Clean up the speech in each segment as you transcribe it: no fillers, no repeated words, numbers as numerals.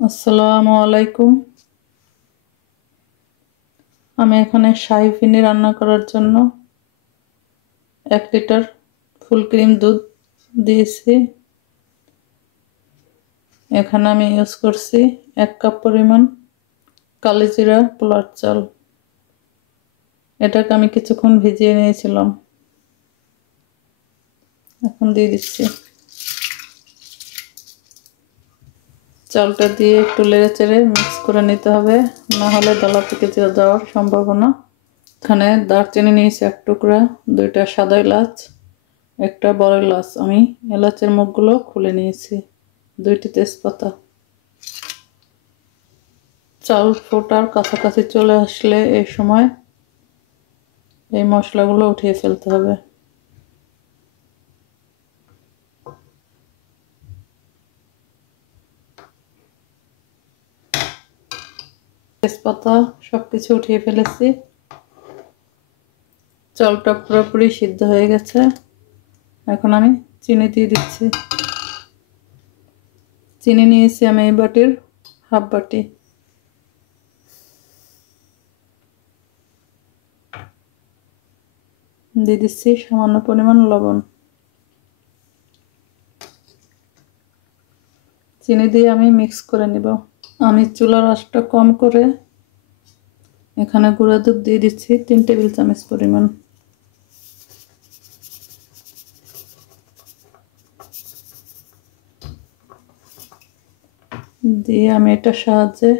আসসালামু আলাইকুম। আমি এখানে শাহী ফিরনি রান্না করার জন্য 1 লিটার ফুল ক্রিম দুধ দিয়েছি। এখানে আমি ইউজ করছি 1 কাপ পরিমাণ কালিজিরা পোলার চাল। এটাকে আমি কিছুক্ষণ ভিজিয়ে নিয়েছিলাম। এখন দিয়ে দিচ্ছি। চালটা দিয়ে একটু নেড়ে চেড়ে মিক্স করে নিতে হবে, না হলে দলা পেকে যাওয়ার সম্ভাবনা। এখানে দারচিনি নিয়েছি 1 টুকরা, 2টা সাদা এলাচ, 1টা বড় এলাচ। আমি এলাচের মুখগুলো খুলে নিয়েছি, 2টি তেজপাতা। চাল ফোটার কাছাকাছি চলে আসলে এই সময় এই মশলাগুলো উঠিয়ে ফেলতে হবে। তেজপাতা সবকিছু উঠিয়ে ফেলেছি। চালটা পুরোপুরি সিদ্ধ হয়ে গেছে। এখন আমি চিনি দিয়ে দিচ্ছি। চিনি নিয়েছি আমি এই বাটির হাফ বাটি। দিয়ে দিচ্ছি সামান্য পরিমাণ লবণ। চিনি দিয়ে আমি মিক্স করে নিব। আমি চুলার আঁচটা কম করে এখানে গুঁড়া দুধ দিয়ে দিচ্ছি 3 টেবিল চামচ পরিমাণ। দিয়ে আমি এটার সাহায্যে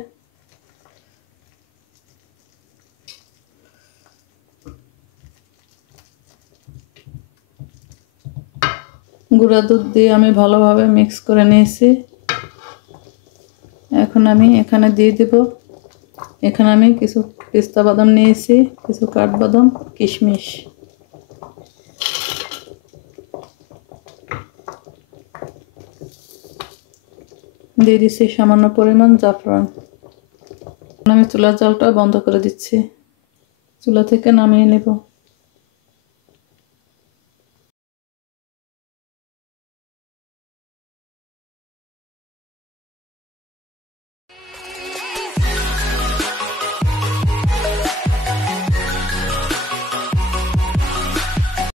গুঁড়া দুধ দিয়ে আমি ভালোভাবে মিক্স করে নিয়েছি। এখন আমি এখানে দিয়ে দেব, এখানে আমি কিছু পেস্তা বাদাম নিয়েছি, কিছু কাঠবাদাম, কিশমিশ। দিয়ে দিচ্ছি সামান্য পরিমাণ জাফরান। আমি চুলার জালটা বন্ধ করে দিচ্ছি, চুলা থেকে নামিয়ে নেব।